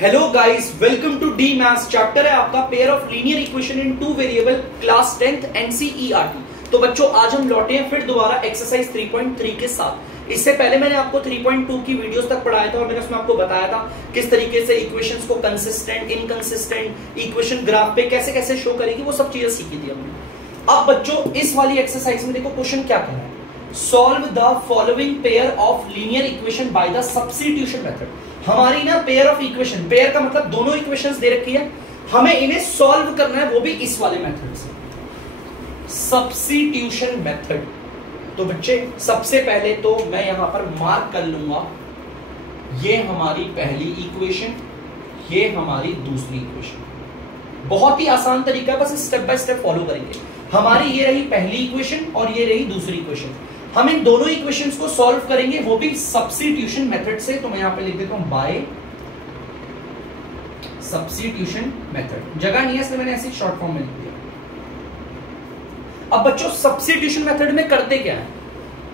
Hello guys, welcome to the maths. Chapter है आपका pair of linear equation in two variable, class 10th NCERT. तो बच्चों आज हम लौटे हैं फिर दोबारा एक्सरसाइज 3.3 के साथ। इससे पहले मैंने आपको 3.2 की वीडियोस तक पढ़ाया था और मैंने उसमें आपको बताया था किस तरीके से इक्वेशंस को कंसिस्टेंट, इनकंसिस्टेंट इक्वेशन ग्राफ पे कैसे कैसे शो करेगी, वो सब चीजें सीखी थी हमने। अब बच्चों इस वाली एक्सरसाइज में देखो क्वेश्चन क्या कह रहा है, solve the following pair of linear equation by the substitution method. हमारी ना पेयर ऑफ इक्वेशन, पेयर का मतलब दोनों इक्वेशंस दे रखी है, हमें इन्हें सॉल्व करना है, वो भी इस वाले मेथड से, सब्स्टिट्यूशन मेथड। तो बच्चे सबसे पहले तो मैं यहां पर मार्क कर लूंगा, ये हमारी पहली इक्वेशन, ये हमारी दूसरी इक्वेशन। बहुत ही आसान तरीका है, बस स्टेप बाय स्टेप फॉलो करेंगे। हमारी ये रही पहली इक्वेशन और ये रही दूसरी इक्वेशन। हम इन दोनों इक्वेशंस को सॉल्व करेंगे, वो भी सब्स्टिट्यूशन मेथड से। तो मैं यहां पे लिख देता हूं बाय सब्स्टिट्यूशन मेथड। जगह नहीं है इसलिए मैंने ऐसी शॉर्ट फॉर्म में लिख दिया। अब बच्चों सब्स्टिट्यूशन मेथड में करते क्या है,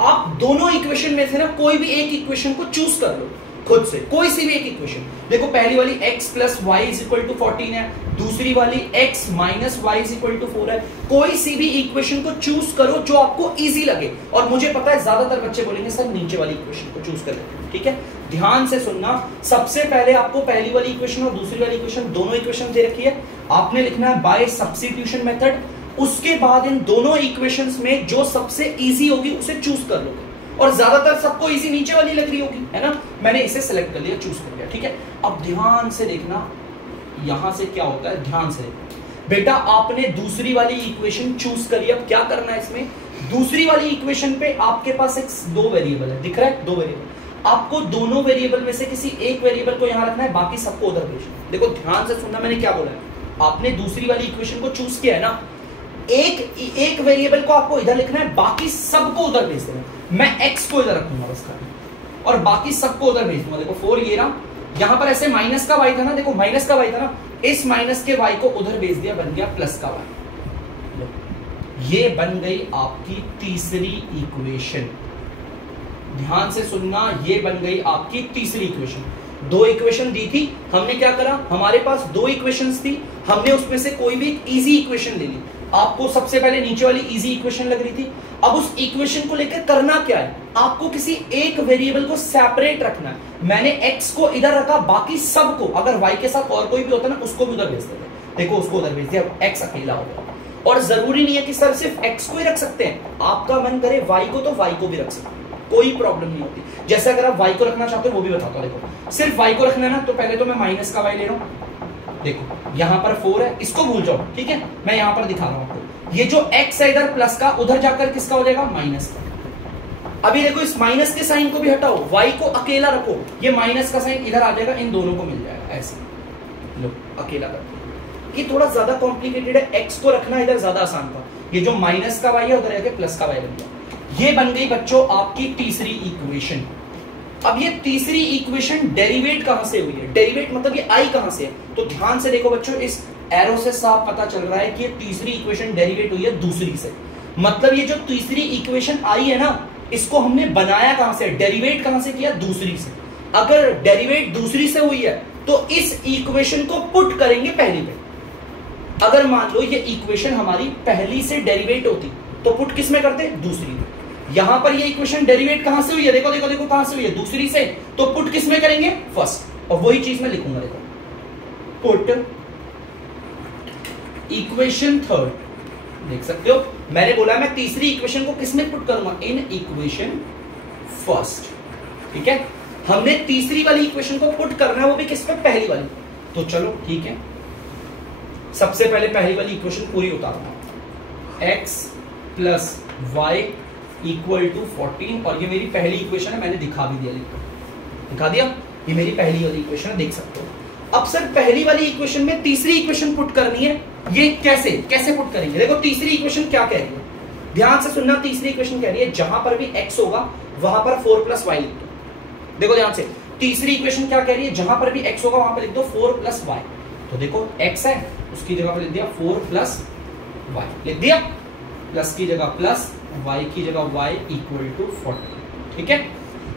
आप दोनों इक्वेशन में से ना कोई भी एक इक्वेशन को चूज कर लो खुद से, कोई सी भी एक इक्वेशन। देखो पहली वाली x plus y is equal to 14 है, दूसरी वाली x minus y is equal to 4 है। कोई सी भी इक्वेशन को चूज करो जो आपको इजी लगे। और मुझे पता है ज्यादातर बच्चे बोलेंगे सर नीचे वाली इक्वेशन को चूज कर लेते। ठीक है, ध्यान से सुनना। सबसे पहले आपको पहली वाली इक्वेशन और दूसरी वाली इक्वेशन, दोनों इक्वेशन दे रखी है, आपने लिखना है बाय सब्स्टिट्यूशन मेथड। उसके बाद इन दोनों इक्वेशंस में जो सबसे इजी होगी उसे चूज कर लोगे, और ज्यादातर सबको इजी नीचे वाली लग रही होगी, है ना। मैंने इसे सेलेक्ट कर लिया, चूज कर लिया। ठीक है, अब ध्यान से देखना यहां से क्या होता है, ध्यान से बेटा। आपने दूसरी वाली इक्वेशन चूज करी, अब क्या करना है इसमें, दूसरी वाली इक्वेशन पे आपके पास एक दो वेरिएबल है, दिख रहा है, दो वेरिएबल। आपको दोनों वेरिएबल में से किसी एक वेरिएबल को यहां रखना है, बाकी सबको उधर भेजना। देखो ध्यान से सुनना, मैंने क्या बोला है, आपने दूसरी वाली इक्वेशन को चूज किया है ना, एक वेरिएबल को आपको इधर लिखना है, बाकी सबको उधर भेज देना। मैं x को इधर रखूंगा बस खाली, और बाकी सबको उधर भेज दूंगा। देखो 4 ये रहा, यहां पर ऐसे माइनस का y था ना, देखो माइनस का y था ना, इस माइनस के y को उधर भेज दिया, बन गया प्लस का y। ये बन गई आपकी तीसरी इक्वेशन। ध्यान से सुनना, ये बन गई आपकी तीसरी इक्वेशन। दो इक्वेशन दी थी, हमने क्या करा, हमारे पास दो इक्वेशंस थी, हमने उसमें से कोई भी एक इजी इक्वेशन ले ली। आपको सबसे पहले नीचे वाली इजी इक्वेशन लग रही थी, अब उस इक्वेशन को लेकर करना क्या है, आपको किसी एक वेरिएबल को सेपरेट रखना है। मैंने x को इधर रखा, बाकी सबको, अगर y के साथ और कोई भी होता ना उसको भी उधर भेज देते। देखो उसको उधर भेज दिया, x अकेला हो गया। और जरूरी नहीं है कि सर सिर्फ x को ही रख सकते हैं, आपका मन करे y को तो y को भी रख सकते हैं, कोई प्रॉब्लम नहीं होती। जैसे अगर आप y को रखना चाहते हो वो भी बताता हूं। देखो सिर्फ y को रखना है ना, तो पहले तो मैं माइनस का y ले रहा हूं। देखो यहां पर 4 है, इसको भूल जाओ, ठीक है। मैं यहां पर दिखा रहा हूं आपको, ये जो x है इधर प्लस का, उधर जाकर किसका हो जाएगा, माइनस का। अभी देखो इस माइनस के साइन को भी हटाओ, y को अकेला रखो, ये माइनस का साइन इधर आ जाएगा, इन दोनों को मिल जाएगा, ऐसे लो अकेला करके। ये थोड़ा ज्यादा कॉम्प्लिकेटेड है, x को रखना इधर ज्यादा आसान था। ये जो माइनस का y है उधर जाके प्लस का y बन गया। ये बन गई बच्चों आपकी तीसरी इक्वेशन। अब ये तीसरी इक्वेशन डेरिवेट कहां से हुई है, डेरिवेट मतलब ये आई कहां से है, तो ध्यान से देखो बच्चों, इस एरो से साफ पता चल रहा है कि ये तीसरी इक्वेशन डेरिवेट हुई है दूसरी से। मतलब ये जो तीसरी इक्वेशन आई है ना, इसको हमने बनाया कहां से, डेरिवेट कहां से किया, दूसरी से। अगर डेरिवेट दूसरी से हुई है तो इस इक्वेशन को पुट करेंगे पहली पे। अगर मान लो ये इक्वेशन हमारी पहली से डेरिवेट होती तो पुट किस में करते, दूसरी में। यहां पर ये इक्वेशन डेरिवेट कहां से हुई है, देखो देखो देखो कहां से हुई है, दूसरी से, तो पुट किस में करेंगे, फर्स्ट। और वही चीज मैं लिखूंगा, देखो पुट इक्वेशन थर्ड, देख सकते हो मैंने बोला मैं तीसरी इक्वेशन को किस में पुट करूंगा, इन इक्वेशन फर्स्ट। ठीक है, हमने तीसरी वाली इक्वेशन को पुट करना है, वो भी किस में, पहली वाली। तो चलो ठीक है, सबसे पहले पहली वाली इक्वेशन पूरी उतारना, x plus y equal to 14, और ये मेरी पहली इक्वेशन है, मैंने दिखा भी दिया, दिखा दिया, ये मेरी पहली वाली इक्वेशन है, देख सकते हो। अब सर पहली वाली इक्वेशन में तीसरी इक्वेशन पुट करनी है, ये कैसे कैसे पुट करेंगे, देखो तीसरी इक्वेशन क्या कह रही है, ध्यान से सुनना। तीसरी इक्वेशन कह रही है जहां पर भी x होगा वहां पर 4 प्लस वाई लिख दो। देखो ध्यान से, तीसरी इक्वेशन क्या कह रही है, जहां पर भी x होगा वहां पर लिख दो 4 प्लस वाई। तो देखो x है, उसकी जगह पर लिख दिया 4 प्लस वाई, लिख दिया, प्लस की जगह प्लस, y की जगह y इक्वल टू 40। ठीक है,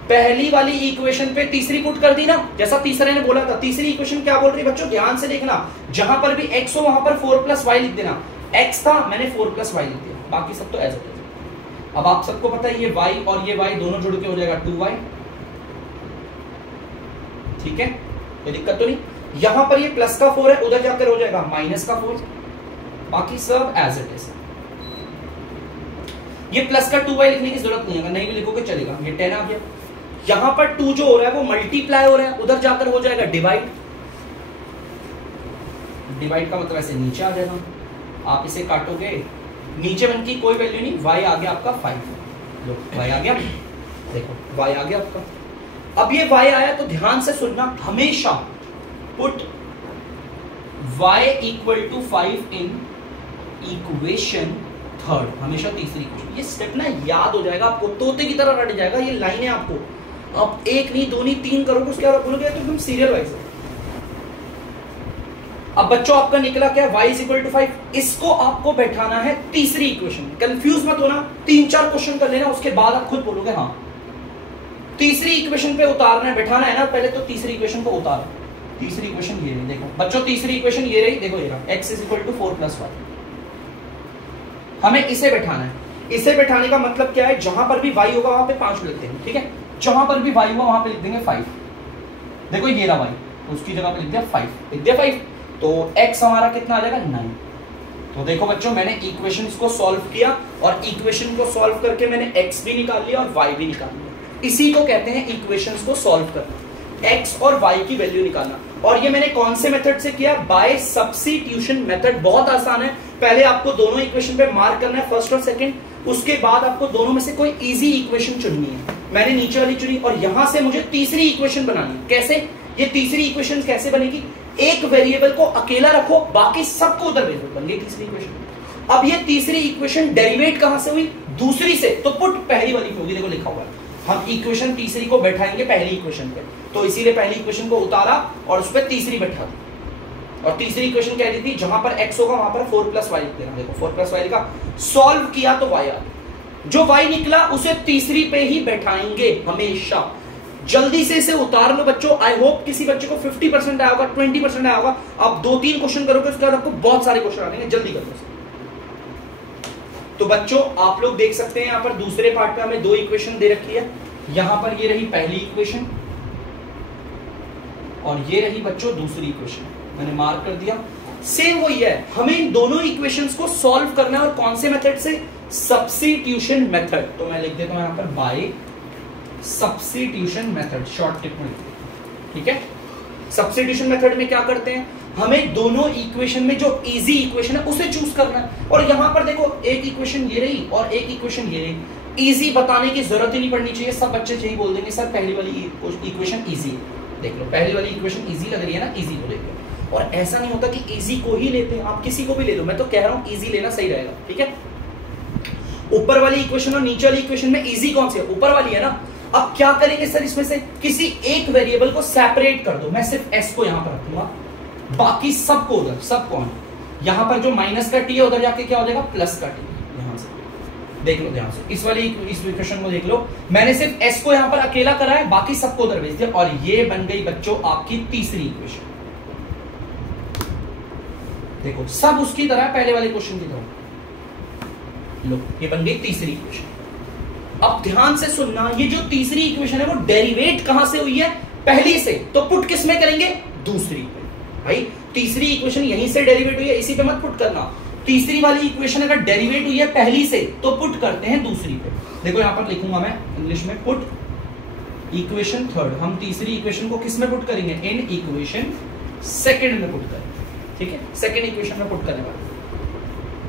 पहली वाली इक्वेशन पे तीसरी पुट कर दी ना, जैसा तीसरे ने बोला था। तीसरी इक्वेशन क्या बोल रही है बच्चों, ध्यान से देखना, जहां पर भी x हो वहां पर 4 प्लस वाई लिख देना। x था, मैंने 4 प्लस वाई लिख दिया, बाकी सब तो ऐसे। अब आप सबको पता है ये y और ये y दोनों जुड़ के हो जाएगा 2y, ठीक है, कोई दिक्कत तो नहीं। यहां पर ये प्लस का 4 है, उधर जाकर हो जाएगा माइनस का 4, बाकी सब एज इट इज। ये प्लस का 2y लिखने की जरूरत नहीं है, नहीं भी लिखोगे चलेगा। ये 10 आ गया। यहां पर 2 जो हो रहा है वो मल्टीप्लाई हो रहा है, उधर जाकर हो जाएगा डिवाइड। डिवाइड का मतलब ऐसे नीचे आ जाएगा, आप इसे काटोगे, नीचे बन की कोई वैल्यू नहीं, y आ गया आपका 5। लो y आ गया, देखो y आ गया आपका। अब ये y आया तो ध्यान से सुनना, हमेशा put y equal to 5 in equation third, हमेशा तीसरी इक्वेशन। ये स्टेप ना याद हो जाएगा आपको, तोते की तरह रट जाएगा ये लाइन है आपको। अब 1 नहीं 2 नहीं 3 करोगे, उसके बाद बोलोगे तो एकदम सीरियल वाइज है। अब बच्चों आपका निकला क्या, y इज इक्वल टू 5, इसको आपको बैठाना है तीसरी इक्वेशन। कंफ्यूज मत होना, 3-4 क्वेश्चन कर लेना, उसके बाद आप खुद बोलोगे हाँ तीसरी इक्वेशन पे उतारना है, बैठाना है ना। पहले तो तीसरी इक्वेशन को उतारो। तीसरी इक्वेशन ये रही, देखो बच्चों तीसरी इक्वेशन ये रही, देखो ये रहा, x is equal to 4 plus y. हमें इसे बैठाना है। इसे बैठाने का मतलब क्या है, जहां पर भी y होगा वहां पे 5 लिख देंगे, ठीक है। जहां पर भी y होगा वहां पे लिख देंगे 5। देखो ये रहा y, तो उसकी जगह पे लिख दिया 5, लिख दिया 5, तो x हमारा कितना आ जाएगा 9। तो देखो बच्चों मैंने इक्वेशन को सॉल्व किया, और इक्वेशन को सॉल्व करके मैंने x भी निकाल लिया और y भी निकाल लिया। इसी को कहते हैं इक्वेशंस को सॉल्व करना, x और y की वैल्यू निकालना। और ये मैंने कौन से मेथड से किया, बाय सब्स्टिट्यूशन मेथड। बहुत आसान है, पहले आपको दोनों इक्वेशन पे मार्क करना है, फर्स्ट और सेकंड, उसके बाद आपको दोनों में से कोई इजी इक्वेशन चुननी है। मैंने नीचे वाली चुनी, और यहां से मुझे तीसरी इक्वेशन बनानी है। कैसे, ये तीसरी इक्वेशन कैसे बनेगी, एक वेरिएबल को अकेला रखो, बाकी सबको उधर भेजो, बन गई तीसरी इक्वेशन। अब ये तीसरी इक्वेशन डेरिवेट कहां से हुई, दूसरी से, तो पुट पहली वाली पे होगी। देखो लिखा हुआ है, हम इक्वेशन तीसरी को बैठाएंगे पहली इक्वेशन पे, तो इसीलिए पहली इक्वेशन को उतारा और उस पर तीसरी बैठा दी। और तीसरी इक्वेशन कह रही थी जहां पर x होगा वहां पर 4 प्लस वाई देना। देखो 4 प्लस वाई का सॉल्व किया तो y आ गया, जो y निकला उसे तीसरी पे ही बैठाएंगे हमेशा। जल्दी से इसे उतार लो बच्चों। आई होप किसी बच्चे को 50% आया होगा, 20% आया होगा। आप 2-3 क्वेश्चन करोगे उसके बाद आपको बहुत सारे क्वेश्चन आ जाएंगे, जल्दी करो। तो बच्चों आप लोग देख सकते हैं यहाँ पर दूसरे पार्ट पे हमें 2 इक्वेशन दे रखी है। यहां पर ये रही पहली इक्वेशन और ये रही बच्चों दूसरी इक्वेशन, मैंने मार्क कर दिया। सेम वही है, हमें इन दोनों इक्वेशंस को सॉल्व करना है, और कौन से मेथड से, सब्स्टिट्यूशन मेथड। तो मैं लिख देता हूं यहां पर by substitution method, short tip में, ठीक है। सब्स्टिट्यूशन मेथड में क्या करते हैं, हमें दोनों इक्वेशन में जो इजी इक्वेशन है उसे चूज करना है। और यहां पर देखो एक इक्वेशन ये रही और एक इक्वेशन ये रही, इजी बताने की जरूरत ही नहीं पड़नी चाहिए। सब बच्चे यही बोल देंगे सर पहली वाली इक्वेशन इजी है। देख लो पहली वाली इक्वेशन इजी लग रही है ना, इजी को ले लो। और ऐसा नहीं होता कि इजी को ही लेते हैं, आप किसी को भी ले लो, मैं तो कह रहा हूं इजी लेना सही रहेगा, ठीक है। ऊपर वाली इक्वेशन और नीचे वाली इक्वेशन में इजी कौन सी है, ऊपर वाली है ना। अब क्या करेंगे सर, इसमें से किसी एक वेरिएबल को सेपरेट कर दो। मैं सिर्फ s को यहां पर रखूंगा, बाकी सबको उधर, सब कौन, यहां पर जो माइनस का टी है उधर जाके क्या हो जाएगा, प्लस का टी। यहां से देख लो ध्यान से, इस वाली इस इक्वेशन को देख लो, मैंने सिर्फ s को यहां पर अकेला करा है, बाकी सबको उधर भेज दिया, और ये बन गई बच्चों आपकी तीसरी इक्वेशन। देखो सब उसकी तरह, पहले वाले क्वेश्चन की तरह। लो ये बन गई तीसरी इक्वेशन। अब ध्यान से सुनना, ये जो तीसरी इक्वेशन है वो डेरिवेट कहां से हुई है, पहली से, तो पुट किस में करेंगे, दूसरी पे। भाई तीसरी इक्वेशन यहीं से डेरिवेट हुई है, इसी पे मत पुट करना। तीसरी वाली इक्वेशन अगर डेरिवेट हुई है पहली से, तो पुट करते हैं दूसरी पे। देखो यहां पर लिखूंगा मैं इंग्लिश में, पुट इक्वेशन थर्ड। हम तीसरी इक्वेशन को किस में पुट करेंगे, इन इक्वेशन सेकंड में पुट करेंगे, ठीक है, सेकंड इक्वेशन में पुट करने वाले।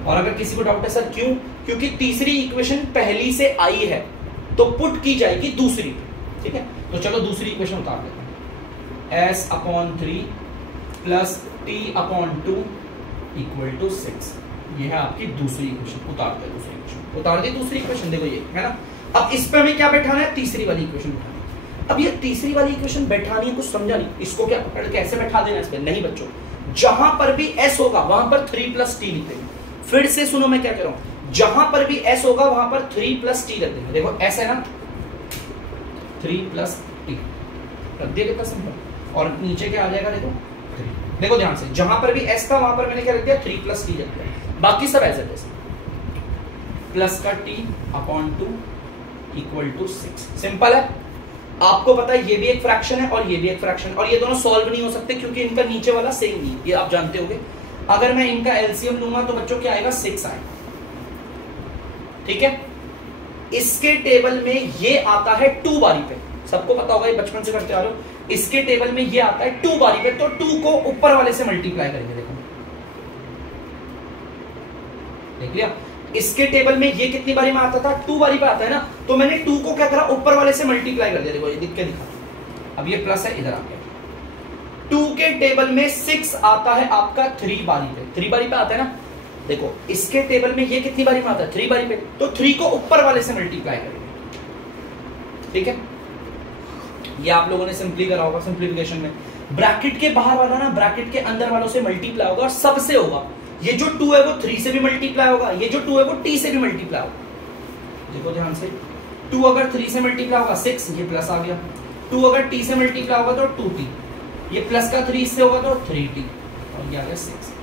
और अगर किसी को डाउट है सर क्यों, क्योंकि तीसरी इक्वेशन पहली से आई है तो पुट की जाएगी दूसरी पे, ठीक है। तो चलो दूसरी इक्वेशन उतार देते हैं, s/3 plus t/2 equal to 6। ये है आपकी दूसरी इक्वेशन। उतारते हैं दूसरी इक्वेशन, उतार दी दूसरी इक्वेशन, देखो ये है ना। अब इस पे हमें क्या बैठाना है, तीसरी वाली इक्वेशन बैठानी है। अब ये तीसरी वाली इक्वेशन बैठानी है, कुछ समझा नहीं, इसको क्या पकड़ के ऐसे बैठा देना इस पे, नहीं बच्चों। जहां पर भी s होगा वहां पर 3 प्लस t लिख देंगे। फिर से सुनो मैं क्या कह रहा हूं, जहां पर भी s होगा वहां पर 3 प्लस t रख देंगे। देखो s है ना, 3 प्लस टी, रख दिया कितना सिंपल। और नीचे क्या आ जाएगा देखो 3। देखो ध्यान से, जहां पर भी एस था वहां पर मैंने क्या रख दिया 3 प्लस टी रख दिया, बाकी सब ऐसे जैसे प्लस का T upon 2 equal to 6। Simple है। आपको पता है ये भी एक फ्रैक्शन है और ये भी एक फ्रैक्शन, और ये दोनों सॉल्व नहीं हो सकते क्योंकि इनका नीचे वाला सेम नहीं, ये आप जानते होंगे। अगर मैं इनका एलसीएम लूंगा तो बच्चों क्या आएगा 6 आएगा, ठीक है। इसके टेबल में ये आता है 2 बारी पे, सबको पता होगा, ये बचपन से करते आ रहे हो। इसके टेबल में ये आता है 2 बारी पे, तो 2 को ऊपर वाले से मल्टीप्लाई करेंगे। देखो देख लिया, इसके टेबल में ये कितनी बारी में आता था 2 बारी पे आता है ना, तो मैंने 2 को क्या करा ऊपर वाले से मल्टीप्लाई कर दिया। देखो ये लिख के दिखा, अब ये प्लस है इधर आ गया। 2 के टेबल में 6 आता है आपका 3 बारी पे, 3 बारी पे आता है ना। देखो इसके टेबल में ये कितनी बारी में आता है 3 बारी पे, तो 3 को ऊपर वाले से मल्टीप्लाई करेंगे, ठीक है। ये आप लोगों ने सिंपली करा होगा सिंप्लीफिकेशन में। ब्रैकेट के बाहर वाला ना ब्रैकेट के अंदर वालों से मल्टीप्लाई होगा और सबसे होगा। ये जो 2 है वो 3 से भी मल्टीप्लाई होगा, ये जो 2 है वो t से भी मल्टीप्लाई होगा। देखो ध्यान से, 2 अगर 3 से मल्टीप्लाई होगा 6, ये प्लस आ गया। 2 अगर t से मल्टीप्लाई होगा तो 2t, ये प्लस का 3 से होगा तो 3t, और ये आ गया 6।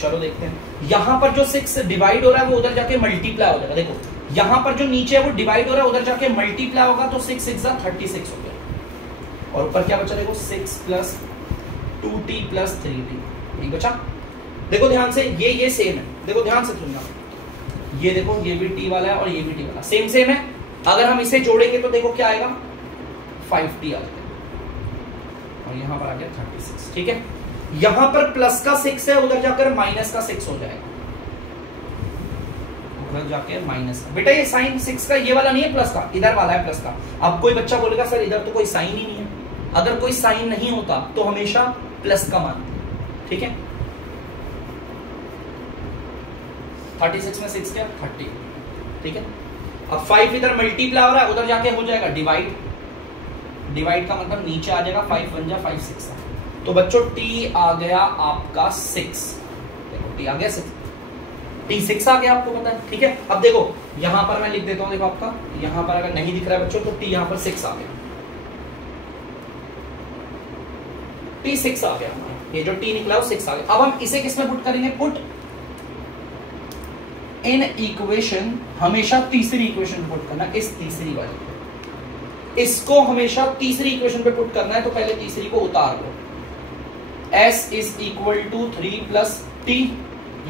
चलो देखते हैं, यहां पर जो 6 डिवाइड हो रहा है वो उधर जाके मल्टीप्लाई हो जाएगा। देखो यहां पर जो नीचे है वो डिवाइड हो रहा है, उधर जाके मल्टीप्लाई होगा, तो 6 6 36 हो गया। और ऊपर क्या बचा, देखो 6 प्लस 2t प्लस 3t, यही बचा। देखो ध्यान से, ये सेम है, देखो ध्यान से सुनना, ये देखो ये भी t वाला है और ये भी t वाला सेम सेम है। अगर हम इसे जोड़ेंगे तो देखो क्या आएगा 5t आ जाएगा, और यहां पर आ गया 36, ठीक है। यहां पर प्लस का 6 है, उधर जाकर माइनस का 6 हो जाएगा, उधर जाके माइनस का। बेटा ये साइन 6 का ये वाला नहीं है प्लस का, इधर वाला है प्लस का। अब कोई बच्चा बोलेगा सर इधर तो कोई साइन ही नहीं है। अगर कोई साइन नहीं होता तो हमेशा प्लस का मान, ठीक है। 36 में 6 क्या 30, ठीक है। अब 5 इधर मल्टीप्लाई हो रहा है, उधर जाके हो जाएगा डिवाइड, डिवाइड का मतलब नीचे आ जाएगा 5 बन जाए 5 6, तो बच्चों t आ गया आपका 6। देखो t आ गया 6, t 6 आ गया, आपको पता है, ठीक है। अब देखो यहां पर मैं लिख देता हूं, देखो आपका यहां पर अगर नहीं दिख रहा है बच्चों तो t यहां पर 6 आ गया, t 6 आ गया हमारा, ये जो t निकला वो 6 आ गया। अब हम इसे किसमें पुट करेंगे, पुट इन इक्वेशन, हमेशा तीसरी इक्वेशन पुट करना, इस तीसरी वाली, इसको हमेशा तीसरी इक्वेशन पे पुट करना है। तो पहले तीसरी को उतार लो, s is equal to 3 plus t,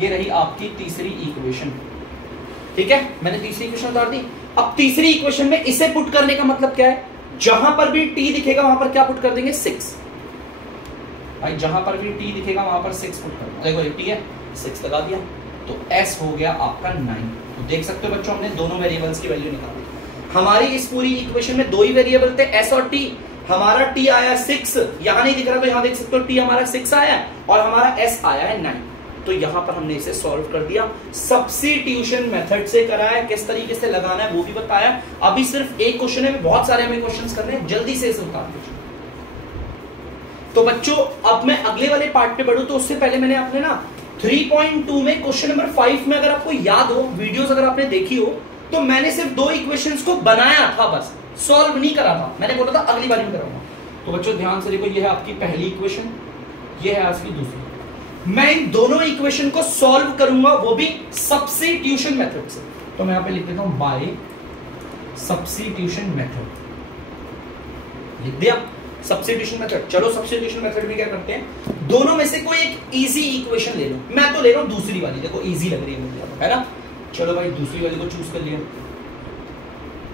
ये रही आपकी तीसरी इक्वेशन, ठीक है। मैंने तीसरी इक्वेशन उतार दी। अब तीसरी इक्वेशन में इसे पुट करने का मतलब क्या है, जहां पर भी t दिखेगा वहां पर क्या पुट कर देंगे 6, भाई जहां पर भी t दिखेगा वहां पर 6 पुट कर, देखो ये t है 6 लगा दिया, तो s हो गया आपका 9। तो देख सकते हो बच्चों हमने दोनों वेरिएबल्स की वैल्यू निकाली। हमारी इस पूरी इक्वेशन में 2 ही वेरिएबल थे s और t। हमारा t आया 6, यहां नहीं दिख रहा तो यहां देख सकते हो t हमारा 6 आया और हमारा s आया है 9। तो यहां पर हमने इसे सॉल्व कर दिया, सब्स्टिट्यूशन मेथड से कराया, किस तरीके से लगाना है वो भी बताया। अभी सिर्फ एक क्वेश्चन है, बहुत सारे हमें क्वेश्चंस करने हैं, जल्दी से इसे उतार दीजिए। तो बच्चों अब मैं अगले वाले पार्ट पे बढ़ूं, तो उससे पहले मैंने अपने ना 3.2 में क्वेश्चन नंबर 5 में अगर आपको याद हो, वीडियोस अगर आपने देखी हो, तो मैंने सिर्फ 2 इक्वेशंस को बनाया था, बस सॉल्व नहीं करा था। मैंने बोला था अगली बार में कराऊंगा। तो बच्चों ध्यान से देखो, ये है आपकी पहली इक्वेशन, ये है आपकी दूसरी। मैं इन दोनों इक्वेशन को सॉल्व करूंगा, वो भी सब्स्टिट्यूशन मेथड से। तो मैं यहां पे लिख देता हूं बाय सब्स्टिट्यूशन मेथड, लिख दिया सब्स्टिट्यूशन मेथड। चलो सब्स्टिट्यूशन मेथड में क्या करते हैं, दोनों में से कोई एक इजी इक्वेशन ले लो। मैं तो ले रहा हूं दूसरी वाली, देखो इजी लग रही है मुझे, है ना। चलो भाई दूसरी वाली को चूज कर लिया।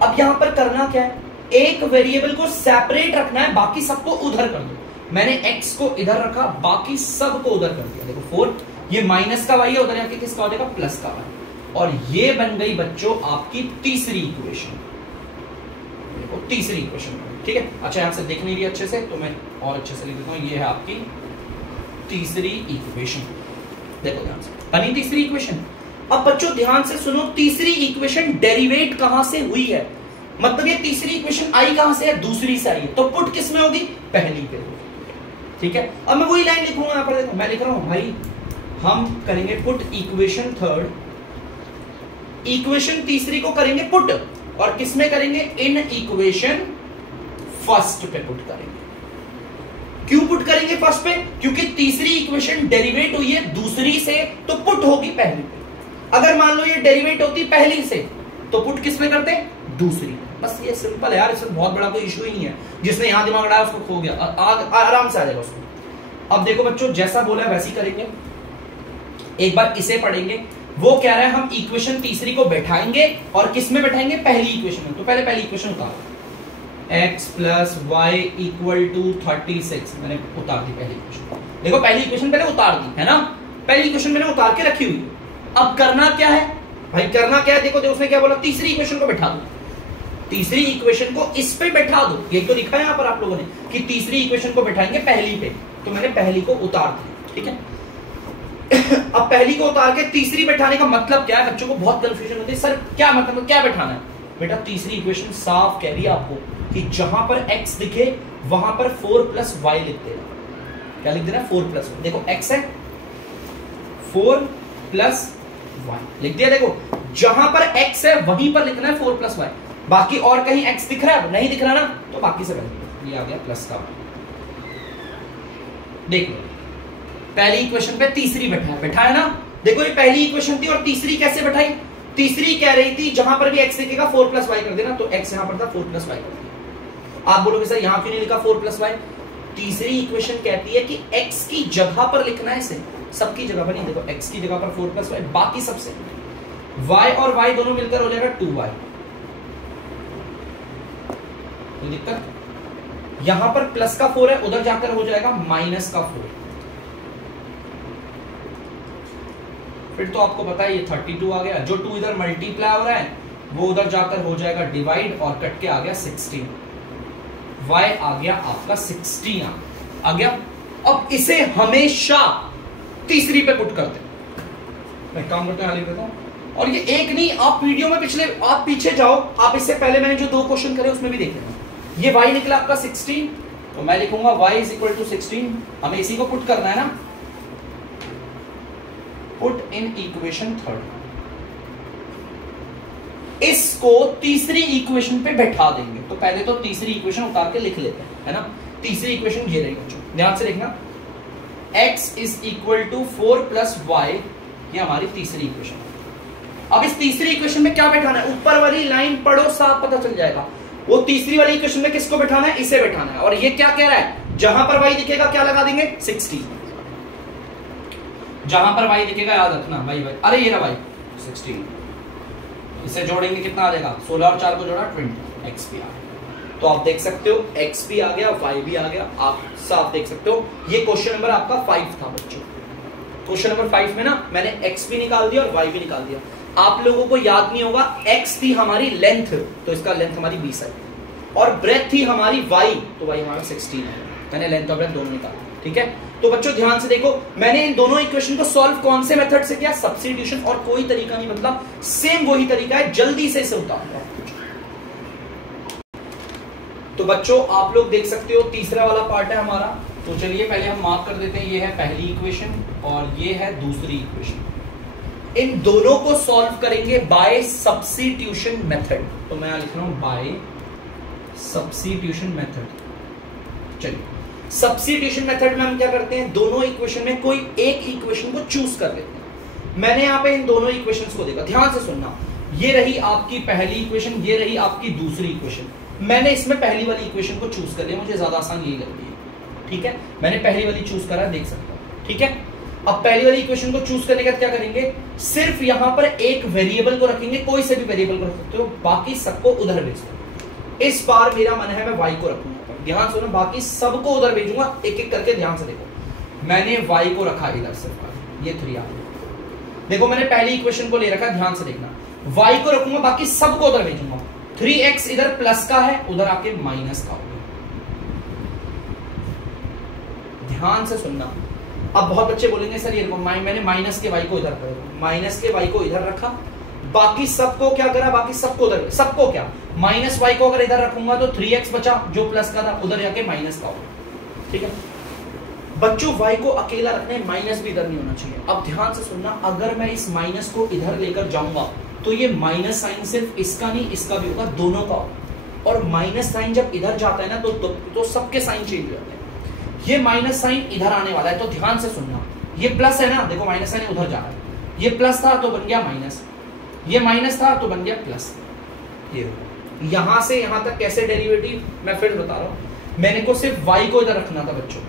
अब यहां पर करना क्या है, एक वेरिएबल को सेपरेट रखना है, बाकी सबको उधर कर दो। मैंने x को इधर रखा, बाकी सब को उधर कर दिया। देखो 4, ये माइनस का y है, उधर जाके किसका हो जाएगा प्लस का y। और ये बन गई बच्चों आपकी तीसरी इक्वेशन। देखो तीसरी इक्वेशन, ठीक है। अच्छा यहां से देख नहीं रही अच्छे से, तो मैं और अच्छे से लिख देता हूं, ये है आपकी तीसरी इक्वेशन। देखो ध्यान से, बनी तीसरी इक्वेशन। अब बच्चों ध्यान से सुनो, तीसरी इक्वेशन डेरिवेट कहां से हुई है, मतलब ये तीसरी इक्वेशन आई कहां से है, दूसरी से आई है, तो पुट किस में होगी, पहली पे होगी, ठीक है। अब मैं वही लाइन लिखूंगा यहां पर, देखो मैं लिख रहा हूं भाई, हम करेंगे पुट इक्वेशन थर्ड, इक्वेशन तीसरी को करेंगे पुट, और किस में करेंगे, इन इक्वेशन फर्स्ट पे पुट करेंगे। क्यों पुट करेंगे फर्स्ट पे, क्योंकि तीसरी इक्वेशन डेरिवेट हुई है दूसरी से तो पुट होगी पहली पे। अगर मान लो ये डेरिवेट होती पहली से तो पुट किस में करते, दूसरी। बस ये सिंपल है यार, इसमें बहुत बड़ा कोई इशू ही नहीं है। जिसने यहां दिमाग लगाया उसको खो गया, आराम से आ जाएगा उसको। अब देखो बच्चों, जैसा बोला है वैसे ही करेंगे। एक बार इसे पढ़ेंगे। वो कह रहा है हम इक्वेशन तीसरी को बैठाएंगे और किस में बैठाएंगे, पहली इक्वेशन में। तो पहले पहली इक्वेशन उतारो, x plus y equal to 36। मैंने उतार दी पहली इक्वेशन। देखो पहली इक्वेशन पहले उतार दी है ना, पहली इक्वेशन मैंने उतार के रखी हुई। अब करना क्या है भाई, करना क्या है, देखो उसने क्या बोला, तीसरी इक्वेशन को बैठा दो। तीसरी इक्वेशन को इस पे बैठा दो। ये तो लिखा है यहां पर आप लोगों ने कि तीसरी इक्वेशन को बैठाएंगे पहली पे, तो मैंने पहली को उतार दी। ठीक है, अब पहली को उतार के तीसरी बैठाने का मतलब क्या है, बच्चों को बहुत कंफ्यूजन होती है, सर क्या मतलब, क्या बैठाना है। बेटा तीसरी इक्वेशन साफ कह रही है आपको कि जहां पर x दिखे वहां पर 4 प्लस वाई लिख देना। क्या लिख देना, 4 प्लस वाई। देखो x है, 4 प्लस वाई लिख दिया। देखो जहां पर x है वहीं पर लिखना है 4 प्लस वाई। बाकी और कहीं x दिख रहा है, नहीं दिख रहा ना, तो बाकी से पहले ये आ गया प्लस का। देख लो पहली इक्वेशन पे तीसरी बैठा है ना। देखो ये पहली इक्वेशन थी और तीसरी कैसे बैठाई, तीसरी कह रही थी जहां पर भी x दिखेगा 4 प्लस वाई कर देना, तो x यहां पर था 4 प्लस वाई कर दिया। आप बोलोगे सर यहां क्यों नहीं लिखा 4 प्लस वाई। तीसरी इक्वेशन कहती है कि x की जगह पर लिखना है इसे, सबकी जगह पर नहीं। देखो x की जगह पर 4 प्लस वाई, बाकी सबसे y और y दोनों मिलकर हो जाएगा 2y। कोई दिक्कत, यहां पर प्लस का 4 है, उधर जाकर हो जाएगा माइनस का 4। फिर तो आपको पता है ये 32 आ गया, जो 2 इधर मल्टीप्लाई हो रहा है वो उधर जाकर हो जाएगा डिवाइड, और कट के आ गया 16। y आ गया आपका 16 आ गया। अब इसे हमेशा तीसरी पे पुट करते हैं। मैं काम करते हैं, लिख देता हूं। और ये एक नहीं, आप वीडियो में पिछले, आप पीछे जाओ, आप इससे पहले मैंने जो 2 क्वेश्चन करे उसमें भी देख लेना। ये y निकला आपका 16, तो मैं लिखूंगा y इज इक्वल टू 16। हमें इसी को पुट करना है ना, पुट इन इक्वेशन थर्ड। इसको तीसरी इक्वेशन पे बैठा देंगे। तो पहले तो तीसरी इक्वेशन उतार के लिख लेते हैं, है ना। तीसरी इक्वेशन ये रहेगी बच्चों, ध्यान से देखना, x is equal to 4 plus y, ये हमारी तीसरी इक्वेशन। अब इस तीसरी इक्वेशन में क्या बैठाना है, ऊपर वाली लाइन पढ़ो, साफ पता चल जाएगा। वो तीसरी वाली इक्वेशन में किसको बैठाना है, इसे बैठाना है। और ये क्या कह रहा है, जहां पर y दिखेगा क्या लगा देंगे, 60। जहां पर y दिखेगा याद रखना y, अरे ये रहा y 16, इसे जोड़ेंगे कितना आ जाएगा, 16 और 4 को जोड़ा 20, x भी आ गया। तो आप देख सकते हो x भी आ गया, y भी आ गया, आप साफ देख सकते हो। ये क्वेश्चन नंबर आपका 5 था बच्चों। क्वेश्चन नंबर 5 में ना मैंने x भी निकाल दिया और y भी निकाल दिया। आप लोगों को याद नहीं होगा, x थी हमारी लेंथ, तो इसका लेंथ हमारी 20 है, और ब्रेथ थी हमारी y, तो y हमारा 16 है। मैंने लेंथ और ब्रेथ दोनों निकाला, ठीक है। तो बच्चों ध्यान से देखो, मैंने इन दोनों इक्वेशन को सॉल्व कौन से मेथड से किया, सब्स्टिट्यूशन, और कोई तरीका नहीं बदला, सेम वही तरीका है। जल्दी से इसे उतारो। तो बच्चों आप लोग देख सकते हो तीसरा वाला पार्ट है हमारा। तो चलिए पहले हम मार्क कर देते हैं, ये है पहली इक्वेशन और ये है दूसरी इक्वेशन। इन दोनों को सॉल्व करेंगे बाय सब्स्टिट्यूशन मेथड। तो मैं लिख रहा हूं बाय सब्स्टिट्यूशन मेथड। चलिए सब्स्टिट्यूशन मेथड में हम क्या करते हैं, दोनों इक्वेशन में कोई एक इक्वेशन को चूज कर लेते हैं। मैंने यहां पे इन दोनों इक्वेशंस को देखा, ध्यान से सुनना, ये रही आपकी पहली इक्वेशन, ये रही आपकी दूसरी इक्वेशन। मैंने इसमें पहली वाली इक्वेशन को चूज कर लिया, मुझे ज्यादा आसान यही लग रही है, ठीक है। मैंने पहली वाली चूज करा, देख सकता हूं, ठीक है। अब पहली वाली इक्वेशन को चूज करने के बाद क्या करेंगे, सिर्फ यहां पर एक वेरिएबल को रखेंगे, कोई से भी वेरिएबल को रख सकते हो, बाकी सबको उधर भेज दो। इस बार मेरा मन है मैं y को रखूंगा, ध्यान सुनो, बाकी सबको उधर भेजूंगा, एक एक करके ध्यान से देखो। मैंने y को रखा इधर सिर्फ, ये 3 आ गया। देखो मैंने पहली इक्वेशन को ले रखा, ध्यान से देखना, y को रखूंगा, बाकी सबको उधर भेजूंगा। 3x इधर प्लस का है, उधर आके माइनस का होगा। ध्यान से सुनना। अब बहुत बच्चे बोलेंगे सर ये मैंने माइनस के y को इधर कर, माइनस के y को इधर रखा, बाकी सबको क्या करा, बाकी सबको उधर, सबको क्या, माइनस y को अगर इधर रखूंगा तो 3x बचा जो प्लस का था, उधर जाके माइनस का होगा, ठीक है। बच्चों y को अकेला रखना है, माइनस भी इधर नहीं होना चाहिए। अब ध्यान से सुनना, अगर मैं इस माइनस को इधर लेकर जाऊंगा तो ये माइनस साइन सिर्फ इसका नहीं, इसका भी होगा, दोनों का होगा। और माइनस साइन जब इधर जाता है ना तो सबके साइन चेंज हो जाते हैं। ये माइनस साइन इधर आने वाला है, तो ध्यान से सुनना। ये प्लस है ना, देखो माइनस साइन उधर जा रहा है, ये प्लस था तो बन गया माइनस, ये माइनस था तो बन गया प्लस। ये यहां से यहां तक कैसे डेरिवेटिव, मैं फिर बता रहा हूं। मैंने को सिर्फ y को इधर रखना था बच्चों,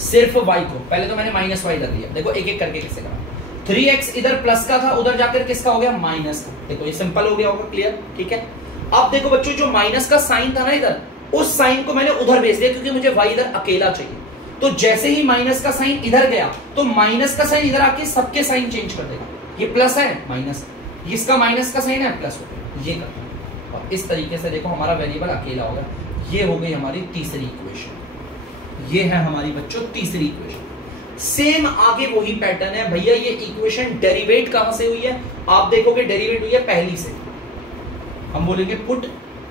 सिर्फ y को। पहले तो मैंने माइनस वाई इधर दिया, देखो एक एक करके कैसे करा। 3x इधर प्लस का था, उधर जाकर किसका हो गया, माइनस का। देखो ये सिंपल हो गया होगा, क्लियर, ठीक है। अब देखो बच्चों, जो माइनस का साइन था ना इधर, उस साइन को मैंने उधर भेज दिया क्योंकि मुझे y इधर अकेला चाहिए। तो जैसे ही माइनस का साइन इधर गया तो माइनस का साइन इधर आके सबके साइन चेंज कर देगा। ये प्लस है माइनस, इसका माइनस का साइन है प्लस हो गया, ये करना है। और इस तरीके से देखो हमारा वेरिएबल अकेला होगा। ये हो गई हमारी तीसरी इक्वेशन, ये है हमारी बच्चों तीसरी इक्वेशन। सेम आगे वही पैटर्न है भैया। ये इक्वेशन डेरिवेट कहां से हुई है, आप देखोगे डेरिवेट हुई है पहली से। हम बोलेंगे put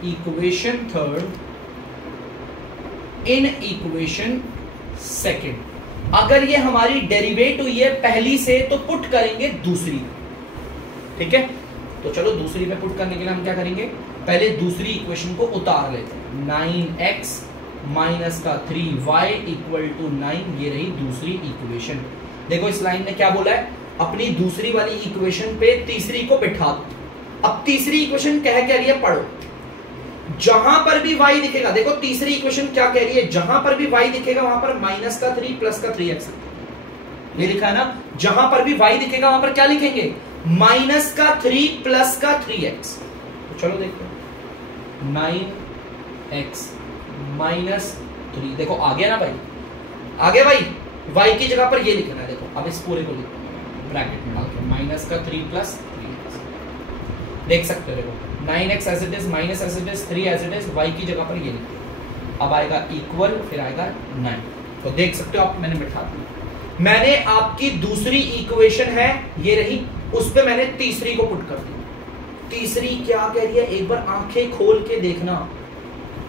equation third in equation second. अगर ये हमारी डेरिवेट हुई है पहली से तो पुट करेंगे दूसरी, ठीक है। तो चलो दूसरी में पुट करने के लिए हम क्या करेंगे, पहले दूसरी इक्वेशन को उतार लेते हैं। 9x माइनस का 3y इक्वल टू 9, ये रही दूसरी इक्वेशन। देखो इस लाइन ने क्या बोला है, अपनी दूसरी वाली इक्वेशन पे तीसरी को बिठा दो। अब तीसरी इक्वेशन कह क्या रही है, पढ़ो। जहां पर भी y दिखेगा, देखो तीसरी इक्वेशन क्या कह रही है, जहां पर भी y दिखेगा वहां पर माइनस का 3 प्लस का 3x, ये लिखा है ना। जहां पर भी y दिखेगा वहां पर क्या लिखेंगे, माइनस का 3 प्लस का 3x। तो चलो देखते हैं, 9x माइनस 3, देखो आ गया ना भाई, आ गया भाई। y की जगह पर ये लिखना है, देखो अब इस पूरे को लिखो ब्रैकेट में डाल के, माइनस का 3 प्लस 3x, देख सकते हो। देखो 9x as it is, minus as it is, 3 as it is, y की जगह पर ये लिखो। अब आएगा इक्वल, फिर आएगा 9। तो देख सकते हो आप, मैंने बिठा दिया। मैंने आपकी दूसरी इक्वेशन है ये रही, उस पे मैंने तीसरी को पुट कर दिया। तीसरी क्या कह रही है, एक बार आंखें खोल के देखना।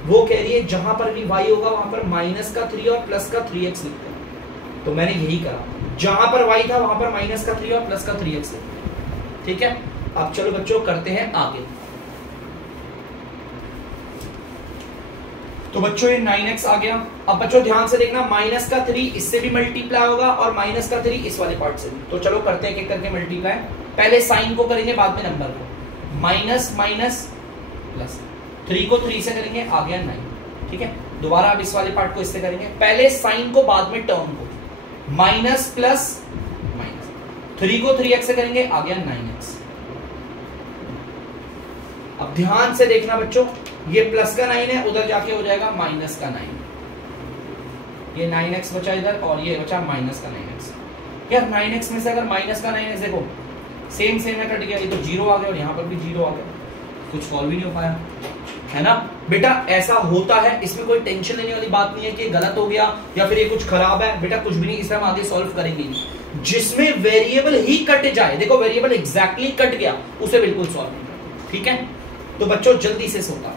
वो कह रही है जहां पर भी y होगा वहां पर माइनस का 3 और प्लस का 3x लिखते हैं। तो मैंने यही करा, जहां पर y था वहां पर माइनस का 3 और प्लस का 3x लिखते हैं, ठीक है। अब चलो बच्चों करते हैं आगे। तो बच्चों ये 9x आ गया। अब बच्चों ध्यान से देखना, माइनस का 3 इससे भी मल्टीप्लाई होगा और माइनस का 3 इस वाले पार्ट से भी। तो चलो करते हैं एक करके मल्टीप्लाई। पहले साइन को करेंगे, बाद में नंबर को। माइनस माइनस प्लस, 3 को 3 से करेंगे, आ गया 9, ठीक है। दोबारा अब इस वाले पार्ट को इससे करेंगे, पहले साइन को बाद में टर्म को। माइनस प्लस माइनस, 3 को 3x से करेंगे, आ गया 9x। अब ध्यान से देखना बच्चों, ये प्लस का 9 है, उधर जाके हो जाएगा माइनस का 9। ये 9x बचा इधर और ये बचा माइनस का 9x। यार 9x में से अगर माइनस का 9x देखो सेम सेम है, कट गया। ये तो 0 आ गया और यहाँ पर भी 0 आ गया, कुछ सॉल्व ही नहीं हो पाया, है ना बेटा। ऐसा होता है, इसमें कोई टेंशन लेने वाली बात नहीं है कि गलत हो गया या फिर ये कुछ खराब है। बेटा कुछ भी नहीं, इसे हम आगे सॉल्व करेंगे। जिसमें वेरिएबल ही कट जाए, देखो वेरिएबल एग्जैक्टली कट गया, उसे बिल्कुल सॉल्व नहीं करते, ठीक है। तो बच्चों जल्दी से सोता